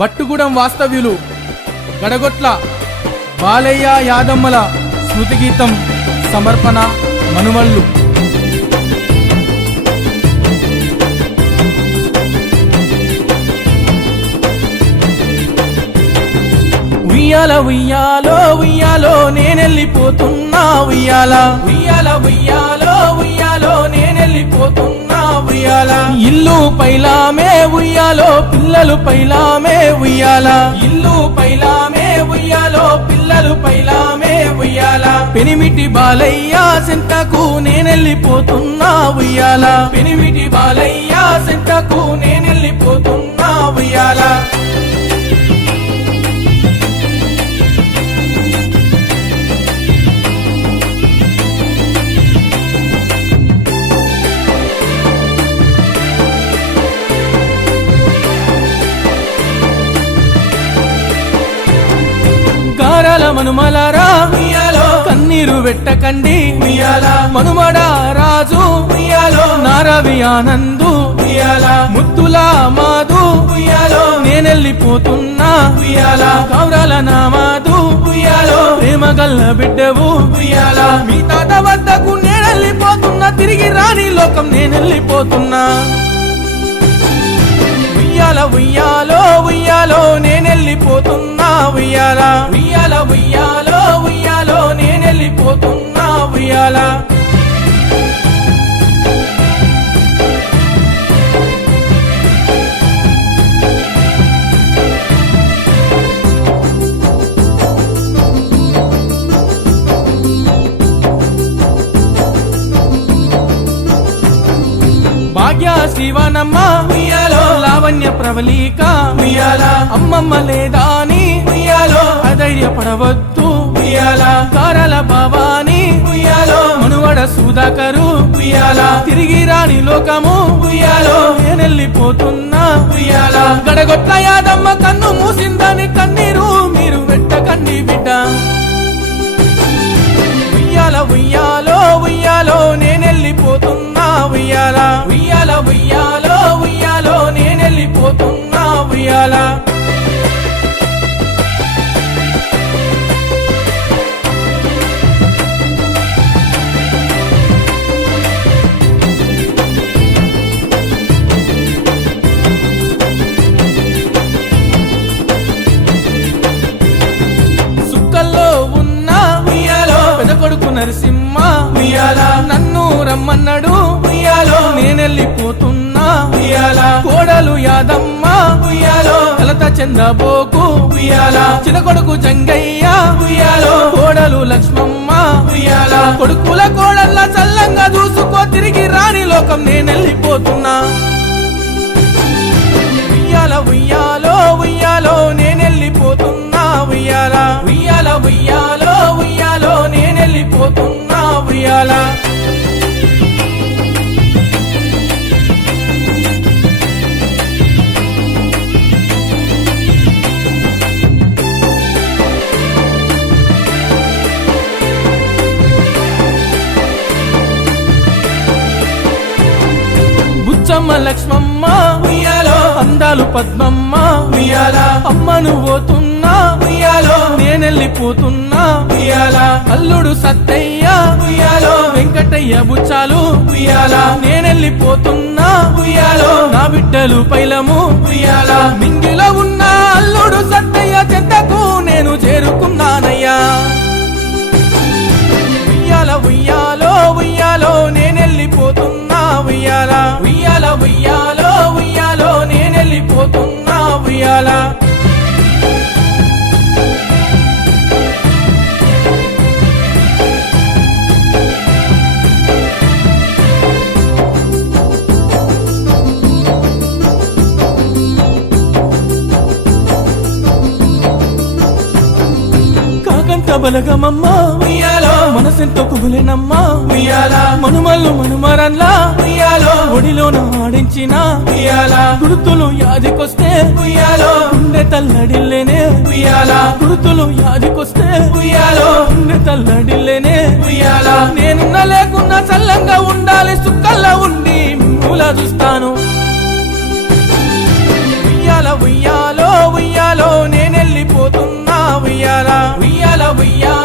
బట్టుగూడెం వాస్తవ్యులు గడగొట్ల బాలయ్య యాదమ్మల స్మృతి గీతం సమర్పణ మనుమల్లు. ఉయ్యాల ఉయ్యాలో ఉయ్యాలో నేనెళ్ళిపోతున్నా ఉయ్యాల ఉయ్యాల ఉయ్యాలో ఉయ్యాలో నేనెళ్ళిపోతున్నా ఉయ్యాల. ఇల్లు పైలామే ఉయ్యాలో పిల్లలు పైలామే ఉయ్యాల ఇల్లు పైలామే ఉయ్యాలో పిల్లలు పైలామే ఉయ్యాల. పెనిమిటి బాలయ్య సెంటకు నేనెళ్ళిపోతున్నా ఉయ్యాల పెనిమిటి బాలయ్య సెంటకు నేనెళ్ళిపోతున్నా ఉయ్యాల. మనుమలరా ఉయ్యాలో కన్నీరు వెట్టకండి ఉయ్యాల. మనుమడ రాజు ఉయ్యాలో నారవి ఆనందు ఉయ్యాల. ముత్తుల మాధు ఉయ్యాలో నేనెళ్ళిపోతున్నా ఉయ్యాల. కౌరాల నామాదు ఉయ్యాలో ప్రేమగల్ల బిడ్డవు ఉయ్యాల. మీ తాత వద్దకు నేనెళ్ళిపోతున్నా తిరిగి రాని లోకం నేనెళ్ళిపోతున్నా ఉయ్యాల ఉయ్యాలో ఉయ్యాలో నేనెళ్ళిపోతున్నా ఉయ్యాల ఉయ్యాల ఉయ్యాలో ఉయ్యాలో నేనెళ్ళిపోతున్నా ఉయ్యాల. భాగ్య శివనమ్మ ఉయ్యాలో లావణ్య ప్రవళిక ఉయ్యాల. అమ్మమ్మ లేదాని ఉయ్యాలో అధైర్యపడవద్దు ఉయ్యాల. కారల భవాని ఉయ్యాలో మనువడ సుధాకరు ఉయ్యాల. తిరిగి రాని లోకము ఉయ్యాలో నేనెళ్ళిపోతున్నా ఉయ్యాల. గడగొట్ల యాదమ్మ కన్ను మూసిందని కన్నీరు మీరు వెట్టకండి బిడ్డ ఉయ్యాల ఉయ్యాలో ఉయ్యాలో నేనెళ్ళిపోతున్నా ఉయ్యాల ఉయ్యాల ఉయ్యాలో ఉయ్యాలో నేనెళ్ళిపోతున్నా ఉయ్యాల. సుక్కల్లో ఉన్న ఉయ్యాలో పెద్ద కొడుకు నరసింహ ఉయ్యాల. నన్ను రమ్మన్నాడు ఉయ్యాలో నేనెళ్ళిపోతున్నా ఉయ్యాల. కోడలు యాదమ్మ ఉయ్యాలో కలత చంద్రబోకు ఉయ్యాల. చిన్న కొడుకు జంగయ్య ఉయ్యాలో కోడలు లక్ష్మమ్మ ఉయ్యాల. కొడుకుల కోడళ్ళ చల్లంగా చూసుకో తిరిగి రాని లోకం నేనెళ్ళిపోతున్నా ఉయ్యాల ఉయ్యాలో ఉయ్యాలో నేనెళ్ళిపోతున్నా ఉయ్యాల ఉయ్యాల ఉయ్యాలో ఉయ్యాలో నేనెళ్ళిపోతున్నా ఉయ్యాల. బుచ్చమ్మ లక్ష్మమ్మ ఉయ్యాలో అందాలు పద్మమ్మ ఉయ్యాల. అమ్మను పోతున్నా ఉయ్యాలో నేనెళ్ళిపోతున్నా ఉయ్యాల. అల్లుడు సత్తయ్య ఉయ్యాలో వెంకటయ్య బుచ్చాలు ఉయ్యాల. నేనెళ్ళిపోతున్నా ఉయ్యాలో నా బిడ్డలు పైలము ఉయ్యాల. మింగిలో ఉన్న అల్లుడు సత్తయ్య చెంతకు నేను చేరుకున్నానయ్యా ఉయ్యాల ఉయ్యాలో ఉయ్యాలో నేనెళ్ళిపోతున్నా ఉయ్యాల ఉయ్యాల ఉయ్యాలో ఉయ్యాలో నేనెళ్ళిపోతున్నా ఉయ్యాల. కాకంత బలగమమ్మ ఉయ్యాలో మనసెంతో కుబులేనమ్మ ఉయ్యాల. మనుమల్లు మనుమరన్లా ఉయ్యాలో ఒడిలోన ఆడించిన ఉయ్యాల. గుర్తులు యాదికొస్తే ఉయ్యాలో గుండె తల్లడిల్లేనే ఉయ్యాల. గుర్తులు యాదికొస్తే ఉయ్యాలో గుండె తల్లడిల్లేనే ఉయ్యాల. నేనున్న లేకున్నా చల్లంగా ఉండాలి సుక్కల్లా ఉండి మిమ్ముల చూస్తాను ఉయ్యాల ఉయ్యాలో ఉయ్యాలో ఉయ్యాల